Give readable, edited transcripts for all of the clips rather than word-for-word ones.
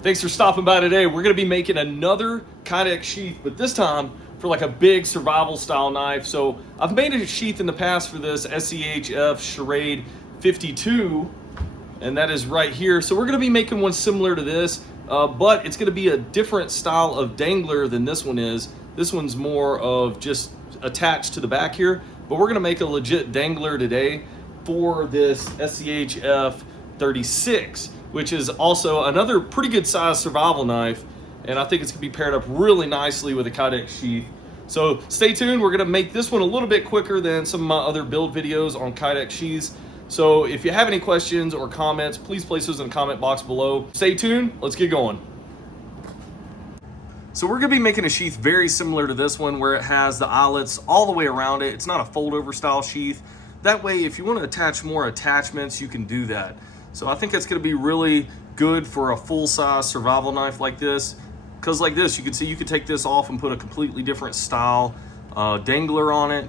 Thanks for stopping by today. We're going to be making another Kydex sheath, but this time for like a big survival style knife. So I've made a sheath in the past for this SEHF Charade 52, and that is right here. So we're going to be making one similar to this, but it's going to be a different style of dangler than this one is. This one's more of just attached to the back here, but we're going to make a legit dangler today for this SEHF 36, which is also another pretty good sized survival knife, and I think it's gonna be paired up really nicely with a Kydex sheath. So stay tuned. We're gonna make this one a little bit quicker than some of my other build videos on Kydex sheaths. So if you have any questions or comments, please place those in the comment box below. Stay tuned, let's get going. So we're gonna be making a sheath very similar to this one, where it has the eyelets all the way around it. It's not a fold over style sheath. That way, if you want to attach more attachments, you can do that. So I think it's going to be really good for a full-size survival knife like this, because like this, you can see you could take this off and put a completely different style dangler on it.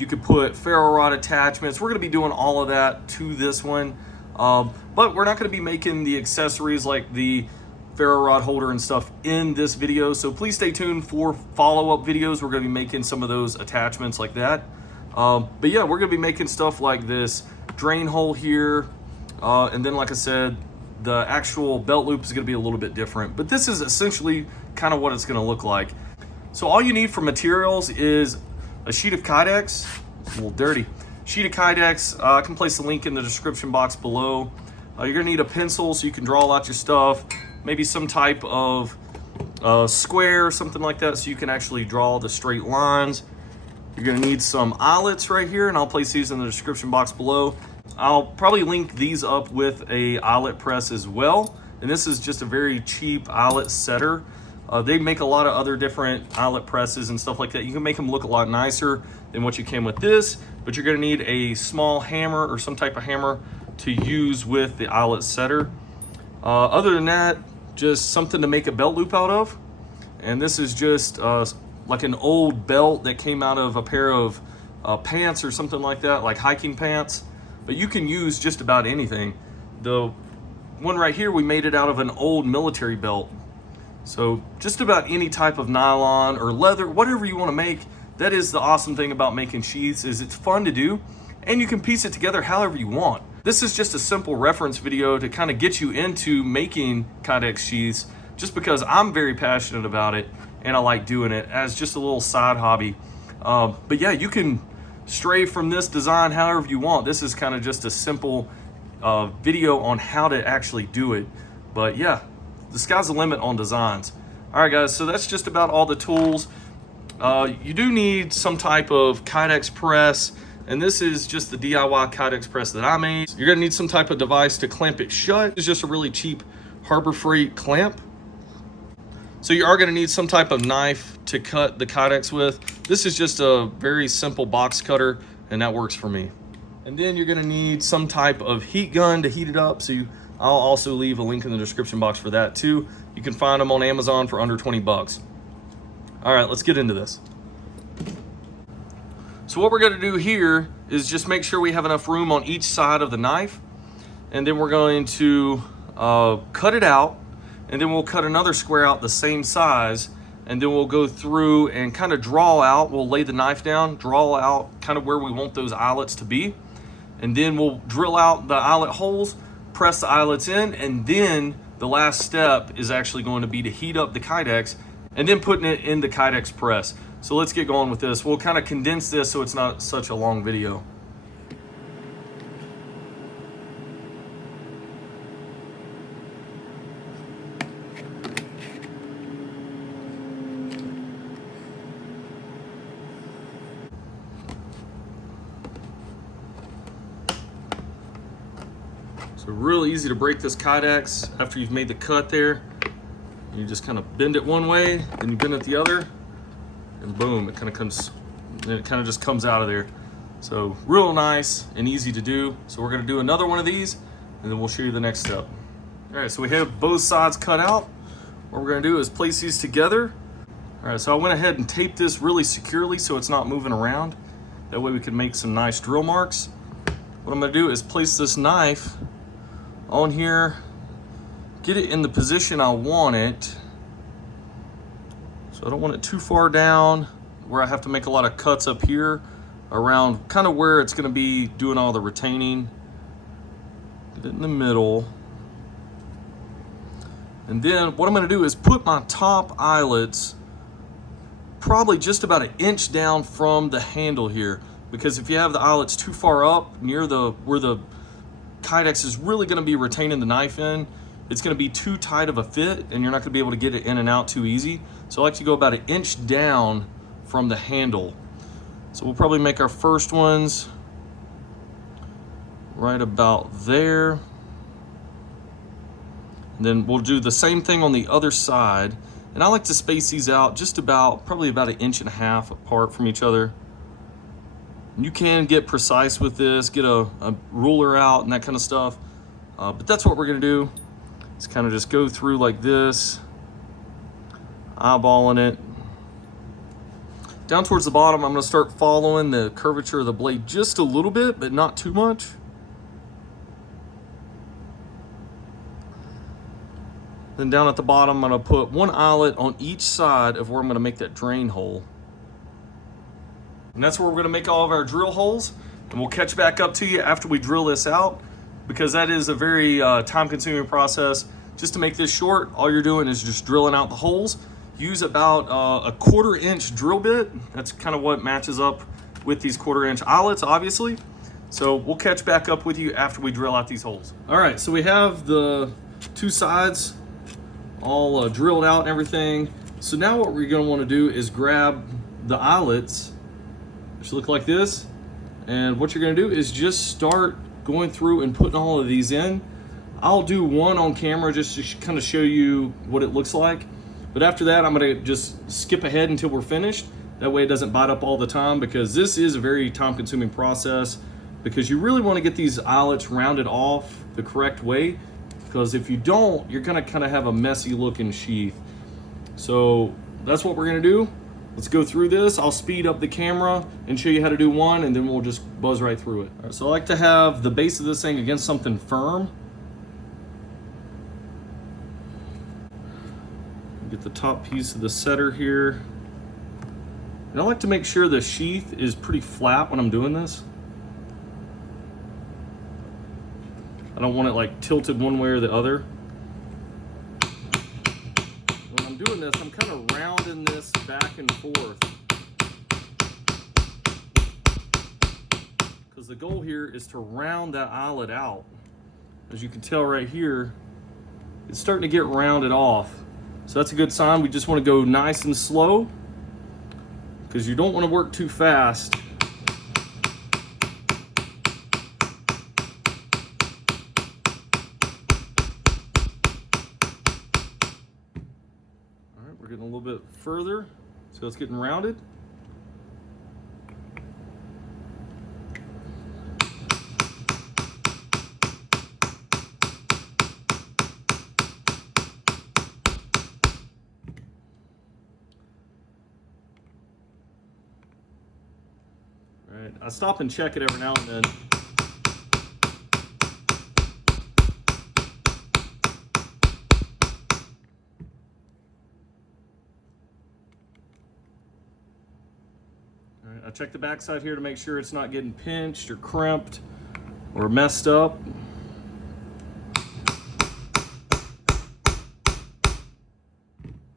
You could put ferro rod attachments. We're going to be doing all of that to this one, but we're not going to be making the accessories like the ferro rod holder and stuff in this video. So please stay tuned for follow-up videos. We're going to be making some of those attachments like that. But yeah, we're going to be making stuff like this drain hole here. And then, like I said, the actual belt loop is going to be a little bit different, but this is essentially kind of what it's going to look like. So all you need for materials is a sheet of Kydex. It's a little dirty. Sheet of Kydex. I can place the link in the description box below. You're going to need a pencil so you can draw out your stuff. Maybe some type of square or something like that so you can actually draw the straight lines. You're going to need some eyelets right here, and I'll place these in the description box below. I'll probably link these up with a eyelet press as well. And this is just a very cheap eyelet setter. They make a lot of other different eyelet presses and stuff like that. You can make them look a lot nicer than what you can with this, but you're going to need a small hammer or some type of hammer to use with the eyelet setter. Other than that, just something to make a belt loop out of. And this is just like an old belt that came out of a pair of pants or something like that, like hiking pants. But you can use just about anything. The one right here, we made it out of an old military belt. So just about any type of nylon or leather, whatever you want to make. That is the awesome thing about making sheaths, is it's fun to do and you can piece it together however you want. This is just a simple reference video to kind of get you into making Kydex sheaths, just because I'm very passionate about it and I like doing it as just a little side hobby. But yeah, you can stray from this design however you want. This is kind of just a simple video on how to actually do it. But yeah, the sky's the limit on designs. All right, guys, so that's just about all the tools. You do need some type of Kydex press, and this is just the DIY Kydex press that I made. You're gonna need some type of device to clamp it shut. It's just a really cheap Harbor Freight clamp. So you are going to need some type of knife to cut the Kydex with. This is just a very simple box cutter, and that works for me. And then you're going to need some type of heat gun to heat it up. I'll also leave a link in the description box for that too. You can find them on Amazon for under 20 bucks. All right, let's get into this. So what we're going to do here is just make sure we have enough room on each side of the knife. And then we're going to cut it out. And then we'll cut another square out the same size, and then we'll go through and kind of draw out. We'll lay the knife down, draw out kind of where we want those eyelets to be, and then we'll drill out the eyelet holes, press the eyelets in, and then the last step is actually going to be to heat up the Kydex and then putting it in the Kydex press. So let's get going with this. We'll kind of condense this so it's not such a long video. So real easy to break this Kydex after you've made the cut there. You just kind of bend it one way, then you bend it the other, and boom, it kind of just comes out of there. So real nice and easy to do. So we're gonna do another one of these, and then we'll show you the next step. All right, so we have both sides cut out. What we're gonna do is place these together. All right, so I went ahead and taped this really securely so it's not moving around. That way we can make some nice drill marks. What I'm gonna do is place this knife on here get it in the position I want it. So I don't want it too far down where I have to make a lot of cuts up here around kind of where it's going to be doing all the retaining. Get it in the middle. And then what I'm going to do is put my top eyelets probably just about 1 inch down from the handle here, because if you have the eyelets too far up near where the Kydex is really going to be retaining the knife in, it's going to be too tight of a fit and you're not going to be able to get it in and out too easy. So I like to go about 1 inch down from the handle. So we'll probably make our first ones right about there. And then we'll do the same thing on the other side. And I like to space these out just probably about 1.5 inches apart from each other. You can get precise with this, get a ruler out and that kind of stuff. But that's what we're gonna do. It's kind of just go through like this, eyeballing it. Down towards the bottom, I'm gonna start following the curvature of the blade just a little bit, but not too much. Then down at the bottom, I'm gonna put one eyelet on each side of where I'm gonna make that drain hole. And that's where we're gonna make all of our drill holes. And we'll catch back up to you after we drill this out, because that is a very time-consuming process. Just to make this short, all you're doing is just drilling out the holes. Use about a 1/4 inch drill bit. That's kind of what matches up with these 1/4 inch eyelets, obviously. So we'll catch back up with you after we drill out these holes. All right, so we have the two sides all drilled out and everything. So now what we're gonna wanna do is grab the eyelets, which look like this. And what you're gonna do is just start going through and putting all of these in. I'll do one on camera just to kind of show you what it looks like. But after that, I'm gonna just skip ahead until we're finished. That way it doesn't bite up all the time, because this is a very time-consuming process, because you really wanna get these eyelets rounded off the correct way, because if you don't, you're gonna kind of have a messy looking sheath. So that's what we're gonna do. Let's go through this. I'll speed up the camera and show you how to do one, and then we'll just buzz right through it. All right, so I like to have the base of this thing against something firm. Get the top piece of the setter here. And I like to make sure the sheath is pretty flat when I'm doing this. I don't want it like tilted one way or the other. When I'm doing this, I'm kind of rounding this back and forth, because the goal here is to round that eyelet out. As you can tell right here, it's starting to get rounded off. So that's a good sign. We just want to go nice and slow, because you don't want to work too fast. All right, we're getting a little bit further, so it's getting rounded. Right. I stop and check it every now and then. All right. I check the backside here to make sure it's not getting pinched or crimped or messed up. All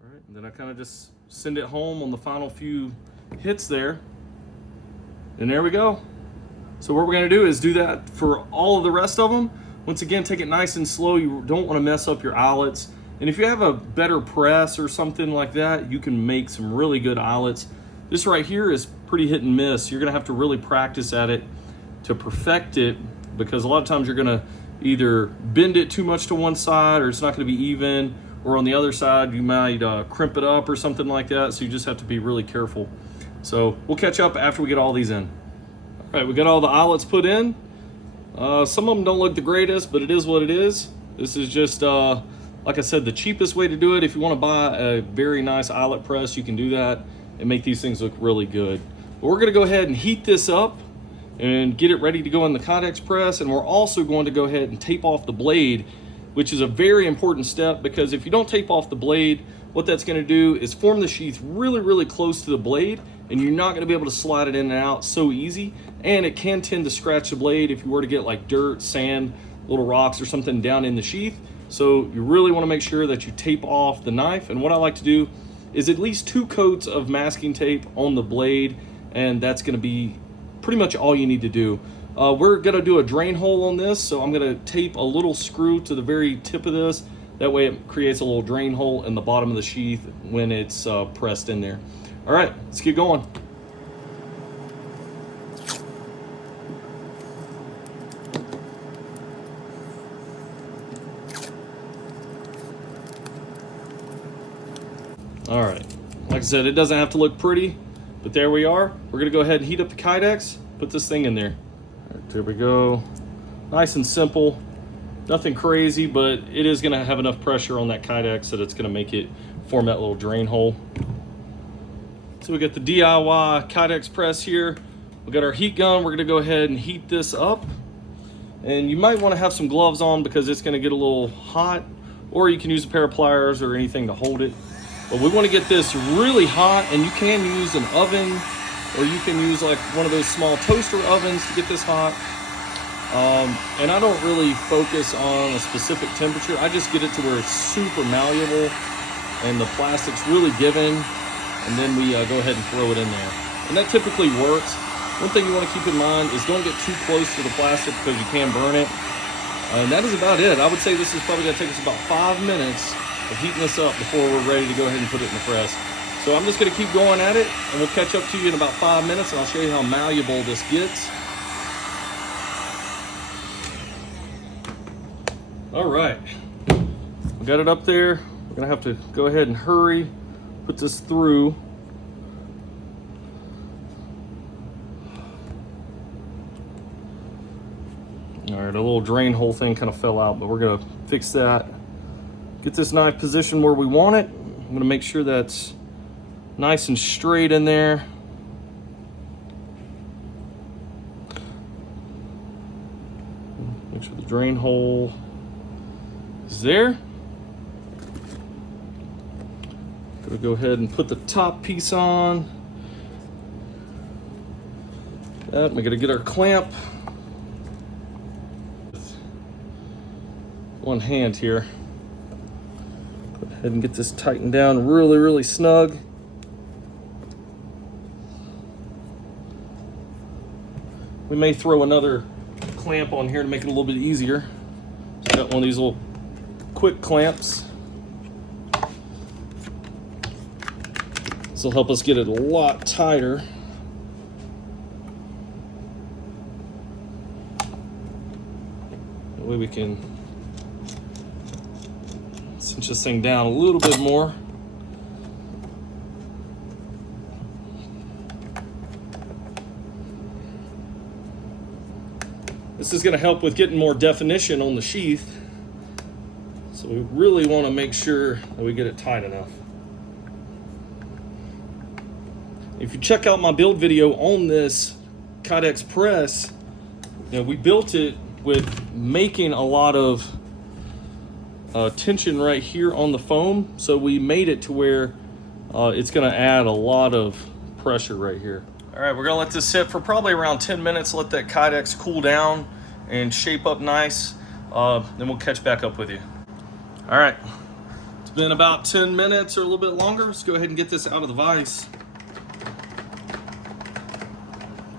right. And then I kind of just send it home on the final few hits there. And there we go. So what we're gonna do is do that for all of the rest of them. Once again, take it nice and slow. You don't wanna mess up your eyelets. And if you have a better press or something like that, you can make some really good eyelets. This right here is pretty hit and miss. You're gonna have to really practice at it to perfect it, because a lot of times you're gonna either bend it too much to one side, or it's not gonna be even, or on the other side, you might crimp it up or something like that. So you just have to be really careful. So we'll catch up after we get all these in. All right, we got all the eyelets put in. Some of them don't look the greatest, but it is what it is. This is just, like I said, the cheapest way to do it. If you want to buy a very nice eyelet press, you can do that and make these things look really good. But we're gonna go ahead and heat this up and get it ready to go in the Kydex press. And we're also going to go ahead and tape off the blade which is a very important step, because if you don't tape off the blade, what that's going to do is form the sheath really, really close to the blade, and you're not going to be able to slide it in and out so easy, and it can tend to scratch the blade if you were to get like dirt, sand, little rocks or something down in the sheath. So you really want to make sure that you tape off the knife, and what I like to do is at least 2 coats of masking tape on the blade, and that's going to be pretty much all you need to do. We're going to do a drain hole on this, so I'm going to tape a little screw to the very tip of this. That way it creates a little drain hole in the bottom of the sheath when it's pressed in there. All right, let's get going. All right, like I said, it doesn't have to look pretty, but there we are. We're gonna go ahead and heat up the Kydex, put this thing in there. All right, there we go. Nice and simple, nothing crazy, but it is gonna have enough pressure on that Kydex that it's gonna make it form that little drain hole. So we got the DIY Kydex press here. We got our heat gun. We're gonna go ahead and heat this up. And you might wanna have some gloves on because it's gonna get a little hot, or you can use a pair of pliers or anything to hold it. But we want to get this really hot, and you can use an oven, or you can use like one of those small toaster ovens to get this hot. And I don't really focus on a specific temperature. I just get it to where it's super malleable and the plastic's really given, and then we go ahead and throw it in there. And that typically works. One thing you want to keep in mind is don't get too close to the plastic because you can burn it. And that is about it. I would say this is probably going to take us about 5 minutes of heating this up before we're ready to go ahead and put it in the press. So I'm just going to keep going at it, and we'll catch up to you in about 5 minutes, and I'll show you how malleable this gets. All right, we got it up there. We're going to have to go ahead and hurry, put this through. All right, a little drain hole thing kind of fell out, but we're going to fix that. Get this knife positioned where we want it. I'm going to make sure that's nice and straight in there. Make sure the drain hole is there. Going to go ahead and put the top piece on. That, we're going to get our clamp. One hand here. Go ahead and get this tightened down really, really snug. We may throw another clamp on here to make it a little bit easier. So I got one of these little quick clamps. This will help us get it a lot tighter. That way we can cinch this thing down a little bit more. This is going to help with getting more definition on the sheath. So we really want to make sure that we get it tight enough. If you check out my build video on this Kydex press, we built it with making a lot of tension right here on the foam. So we made it to where it's going to add a lot of pressure right here. All right, we're going to let this sit for probably around 10 minutes, let that Kydex cool down and shape up nice. Then we'll catch back up with you. All right, it's been about 10 minutes or a little bit longer. Let's go ahead and get this out of the vise.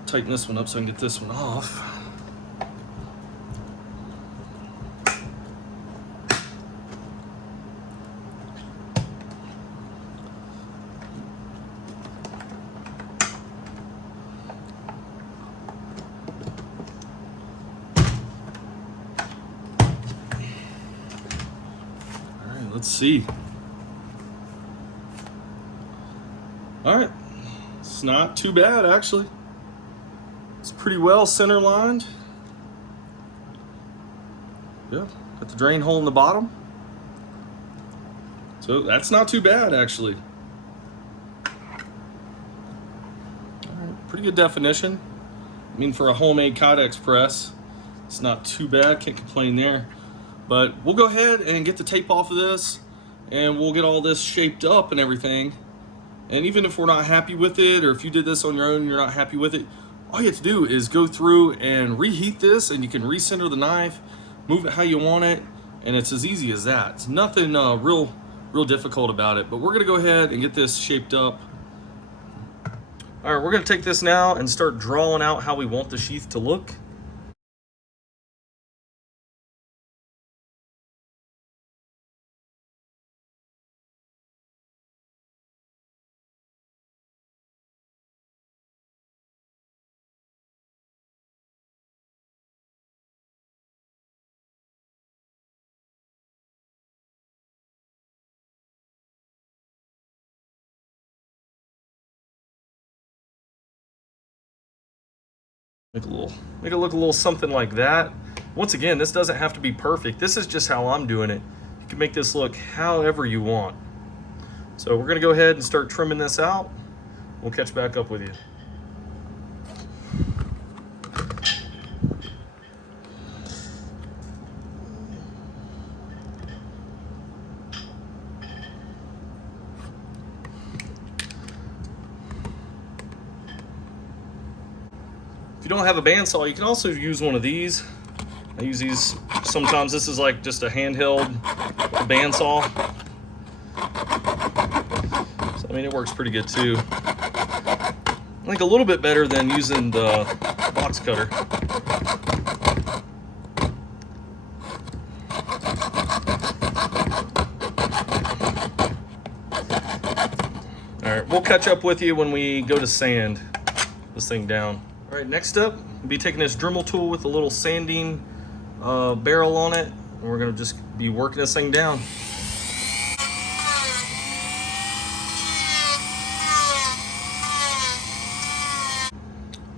Tighten this one up so I can get this one off. All right, let's see. All right, it's not too bad actually. It's pretty well center lined. Yeah, got the drain hole in the bottom. So that's not too bad actually. All right, pretty good definition. I mean, for a homemade Kydex press, it's not too bad, can't complain there. But we'll go ahead and get the tape off of this, and we'll get all this shaped up and everything. And even if we're not happy with it, or if you did this on your own and you're not happy with it, all you have to do is go through and reheat this, and you can recenter the knife, move it how you want it, and it's as easy as that. It's nothing real difficult about it. But we're gonna go ahead and get this shaped up. All right, we're gonna take this now and start drawing out how we want the sheath to look. Make it look a little something like that. Once again, this doesn't have to be perfect. This is just how I'm doing it. You can make this look however you want. So we're gonna go ahead and start trimming this out. We'll catch back up with you. If you don't have a bandsaw, you can also use one of these. I use these sometimes. This is like just a handheld bandsaw. So, I mean, it works pretty good too. I think a little bit better than using the box cutter. All right, we'll catch up with you when we go to sand this thing down. All right, next up, we'll be taking this Dremel tool with a little sanding barrel on it, and we're gonna just be working this thing down.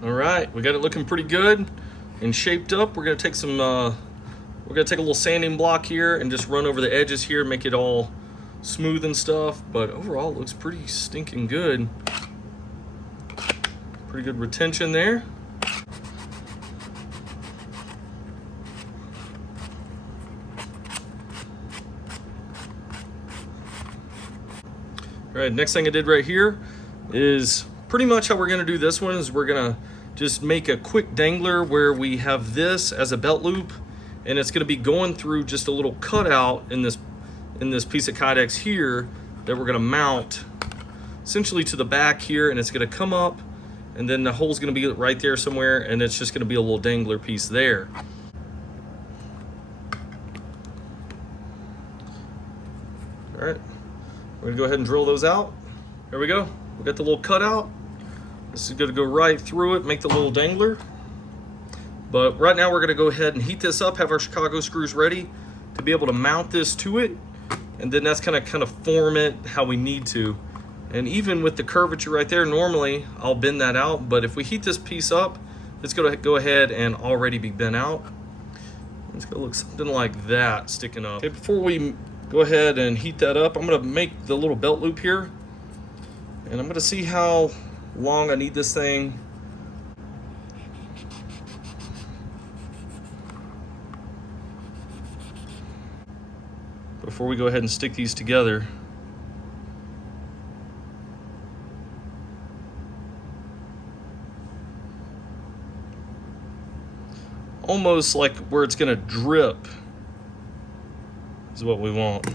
All right, we got it looking pretty good and shaped up. We're gonna take some, we're gonna take a little sanding block here and just run over the edges here, make it all smooth and stuff. But overall, it looks pretty stinking good. Pretty good retention there. All right, next thing I did right here is pretty much how we're gonna do this one is we're gonna just make a quick dangler where we have this as a belt loop, and it's gonna be going through just a little cutout in this piece of Kydex here that we're gonna mount essentially to the back here, and it's gonna come up, and then the hole's gonna be right there somewhere, and it's just gonna be a little dangler piece there. All right, we're gonna go ahead and drill those out. There we go, we got the little cutout. This is gonna go right through it, make the little dangler. But right now we're gonna go ahead and heat this up, have our Chicago screws ready to be able to mount this to it, and then that's gonna kind of form it how we need to. And even with the curvature right there, normally I'll bend that out, but if we heat this piece up, it's gonna go ahead and already be bent out. It's gonna look something like that sticking up. Okay, before we go ahead and heat that up, I'm gonna make the little belt loop here, and I'm gonna see how long I need this thing. Before we go ahead and stick these together. Almost like where it's gonna drip is what we want. Okay,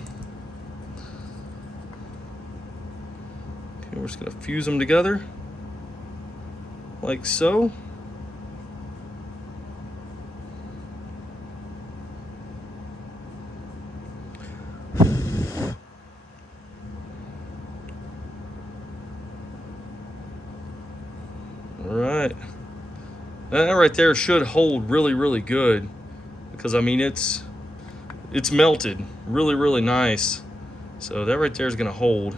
we're just gonna fuse them together like so. All right. That right there should hold really good, because I mean it's melted really nice. So that right there is going to hold,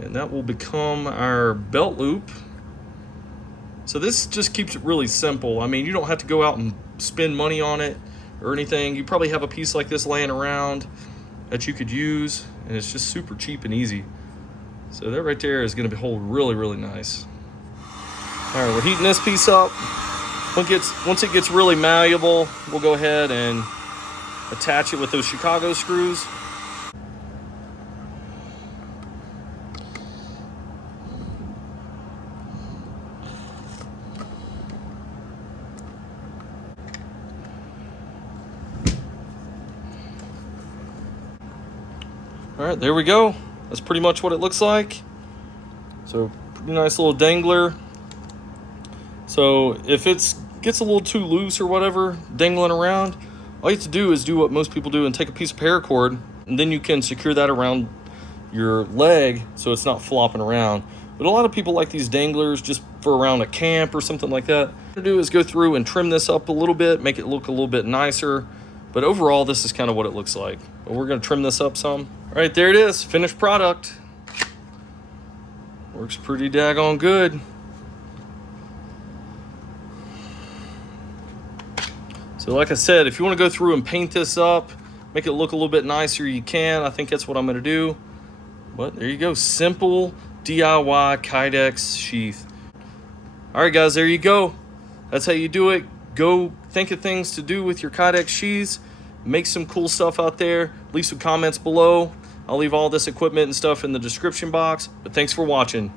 and that will become our belt loop. So this just keeps it really simple. I mean, you don't have to go out and spend money on it or anything. You probably have a piece like this laying around that you could use, and it's just super cheap and easy. So that right there is going to hold really nice. All right, we're heating this piece up. Once it gets really malleable, we'll go ahead and attach it with those Chicago screws. All right, there we go. That's pretty much what it looks like. So pretty nice little dangler. So if it gets a little too loose or whatever, dangling around, all you have to do is do what most people do and take a piece of paracord, and then you can secure that around your leg so it's not flopping around. But a lot of people like these danglers just for around a camp or something like that. What I'm gonna do is go through and trim this up a little bit, make it look a little bit nicer. But overall, this is kind of what it looks like. But we're gonna trim this up some. All right, there it is, finished product. Works pretty daggone good. So like I said, if you want to go through and paint this up, make it look a little bit nicer, you can. I think that's what I'm going to do. But there you go, simple DIY Kydex sheath. All right, guys, there you go. That's how you do it. Go think of things to do with your Kydex sheaths. Make some cool stuff out there. Leave some comments below. I'll leave all this equipment and stuff in the description box. But thanks for watching.